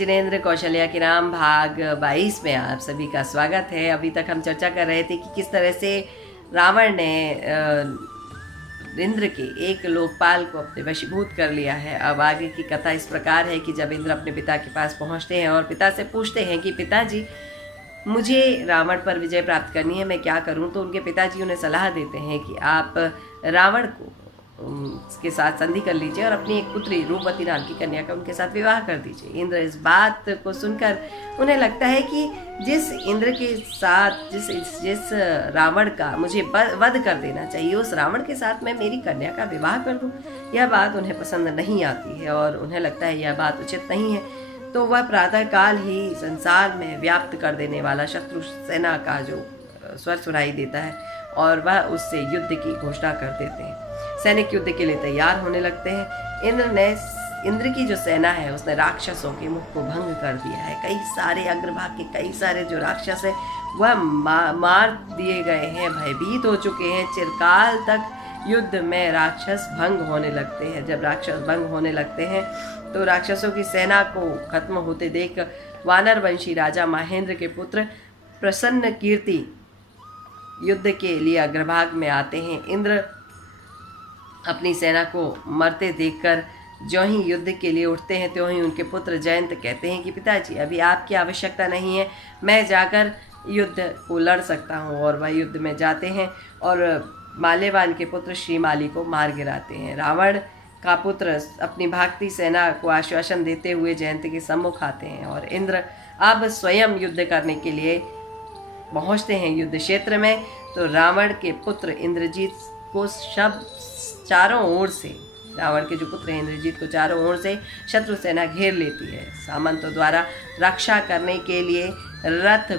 जिनेंद्र कौशल्या के नाम भाग 22 में आप सभी का स्वागत है। अभी तक हम चर्चा कर रहे थे कि किस तरह से रावण ने इंद्र के एक लोकपाल को अपने वशीभूत कर लिया है। अब आगे की कथा इस प्रकार है कि जब इंद्र अपने पिता के पास पहुंचते हैं और पिता से पूछते हैं कि पिताजी, मुझे रावण पर विजय प्राप्त करनी है, मैं क्या करूं? तो उनके पिताजी उन्हें सलाह देते हैं कि आप रावण को के साथ संधि कर लीजिए और अपनी एक पुत्री रूपवती नाम की कन्या का उनके साथ विवाह कर दीजिए। इंद्र इस बात को सुनकर उन्हें लगता है कि जिस इंद्र के साथ जिस रावण का मुझे वध कर देना चाहिए, उस रावण के साथ मैं मेरी कन्या का विवाह कर दूं। यह बात उन्हें पसंद नहीं आती है और उन्हें लगता है यह बात उचित नहीं है। तो वह प्रातःकाल ही संसार में व्याप्त कर देने वाला शत्रु सेना का जो स्वर सुनाई देता है और वह उससे युद्ध की घोषणा कर देते हैं। सैनिक युद्ध के लिए तैयार होने लगते हैं। इंद्र की जो सेना है उसने राक्षसों के मुख को भंग कर दिया है। कई सारे अग्रभाग के कई सारे जो राक्षस है वह मार दिए गए हैं, भयभीत हो चुके हैं। चिरकाल तक युद्ध में राक्षस भंग होने लगते हैं। जब राक्षस भंग होने लगते हैं तो राक्षसों की सेना को खत्म होते देख वानर वंशी राजा महेंद्र के पुत्र प्रसन्न कीर्ति युद्ध के लिए अग्रभाग में आते हैं। इंद्र अपनी सेना को मरते देखकर जो ही युद्ध के लिए उठते हैं त्यों ही उनके पुत्र जयंत कहते हैं कि पिताजी, अभी आपकी आवश्यकता नहीं है, मैं जाकर युद्ध को लड़ सकता हूँ। और वह युद्ध में जाते हैं और माल्यवान के पुत्र श्रीमाली को मार गिराते हैं। रावण का पुत्र अपनी भागती सेना को आश्वासन देते हुए जयंत के सम्मुख आते हैं और इंद्र अब स्वयं युद्ध करने के लिए पहुँचते हैं युद्ध क्षेत्र में। तो रावण के पुत्र इंद्रजीत को चारों ओर से रावण के जो पुत्र हैं इंद्रजीत को चारों ओर से शत्रु सेना घेर लेती है। सामंतों द्वारा रक्षा करने के लिए रथ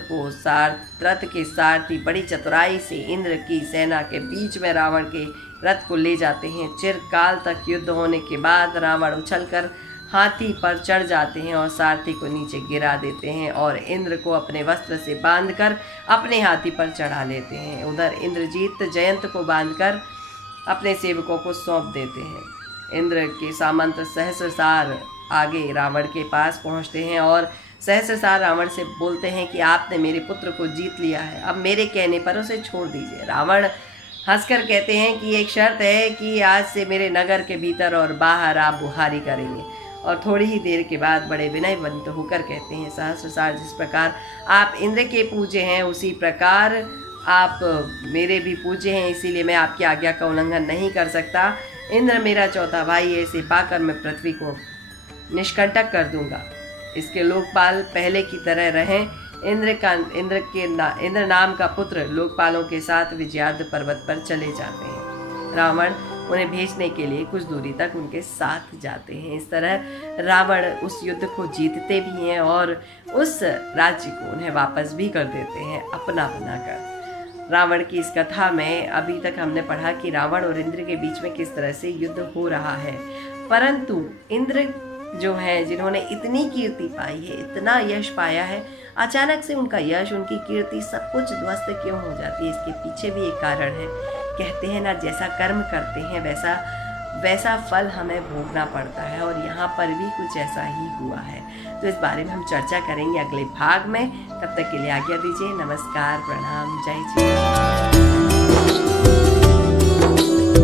के सारथी बड़ी चतुराई से इंद्र की सेना के बीच में रावण के रथ को ले जाते हैं। चिरकाल तक युद्ध होने के बाद रावण उछलकर हाथी पर चढ़ जाते हैं और सारथी को नीचे गिरा देते हैं और इंद्र को अपने वस्त्र से बांधकर अपने हाथी पर चढ़ा लेते हैं। उधर इंद्रजीत जयंत को बांधकर अपने सेवकों को सौंप देते हैं। इंद्र के सामंत सहस्रसार आगे रावण के पास पहुंचते हैं और सहस्रसार रावण से बोलते हैं कि आपने मेरे पुत्र को जीत लिया है, अब मेरे कहने पर उसे छोड़ दीजिए। रावण हंसकर कहते हैं कि एक शर्त है कि आज से मेरे नगर के भीतर और बाहर आप बुहारी करेंगे। और थोड़ी ही देर के बाद बड़े विनयवंत होकर कहते हैं, सहस्रसार, जिस प्रकार आप इंद्र के पूज्य हैं उसी प्रकार आप मेरे भी पूज्य हैं, इसीलिए मैं आपकी आज्ञा का उल्लंघन नहीं कर सकता। इंद्र मेरा चौथा भाई है, इसे पाकर मैं पृथ्वी को निष्कंटक कर दूंगा। इसके लोकपाल पहले की तरह रहें। इंद्र नाम का पुत्र लोकपालों के साथ विजयार्ध पर्वत पर चले जाते हैं। रावण उन्हें भेजने के लिए कुछ दूरी तक उनके साथ जाते हैं। इस तरह रावण उस युद्ध को जीतते भी हैं और उस राज्य को उन्हें वापस भी कर देते हैं अपना बनाकर। रावण की इस कथा में अभी तक हमने पढ़ा कि रावण और इंद्र के बीच में किस तरह से युद्ध हो रहा है, परंतु इंद्र जो है जिन्होंने इतनी कीर्ति पाई है, इतना यश पाया है, अचानक से उनका यश, उनकी कीर्ति सब कुछ ध्वस्त क्यों हो जाती है? इसके पीछे भी एक कारण है। कहते हैं ना, जैसा कर्म करते हैं वैसा फल हमें भोगना पड़ता है और यहाँ पर भी कुछ ऐसा ही हुआ है। तो इस बारे में हम चर्चा करेंगे अगले भाग में। तब तक के लिए आज्ञा दीजिए। नमस्कार, प्रणाम, जय जी।